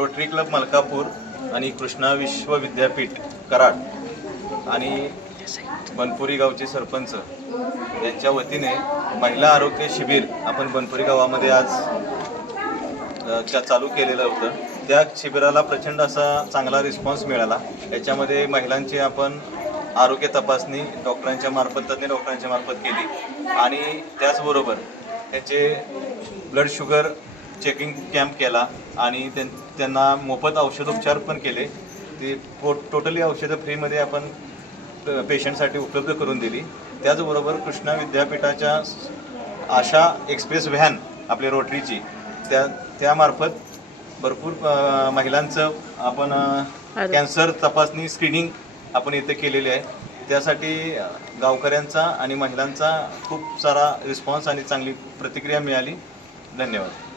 Rotary club Malkapur आणि कृष्णा विश्व विद्यापीठ कराड आणि बनपुरी गावचे सरपंच यांच्या वतीने महिला आरोग्य शिबिर आपण बनपुरी गावामध्ये आज च्या चालू केलेलं होतं. त्या शिबिराला प्रचंड असा चांगला रिस्पॉन्स मिळाला. याच्यामध्ये महिलांची आपण आरोग्य तपासणी डॉक्टरांच्या मार्फत तज्ज्ञ डॉक्टरांच्या मार्फत केली. आणि त्याचबरोबर त्याचे ब्लड शुगर चेकिंग कॅम्प केला आणि त्यां- त्यांना मोफत औषधोपचार पण केले. ते टोटली औषधं फ्रीमध्ये आपण पेशंटसाठी उपलब्ध करून दिली. त्याचबरोबर कृष्णा विद्यापीठाच्या आशा एक्सप्रेस व्हॅन आपली रोटरीची त्या त्यामार्फत भरपूर अ, महिलांचं आपण अ, कॅन्सर तपासणी स्क्रीनिंग आपण इथे केलेली आहे. त्यासाठी अ, गावकऱ्यांचा आणि महिलांचा खूप सारा रिस्पॉन्स आणि चांगली प्रतिक्रिया मिळाली. धन्यवाद.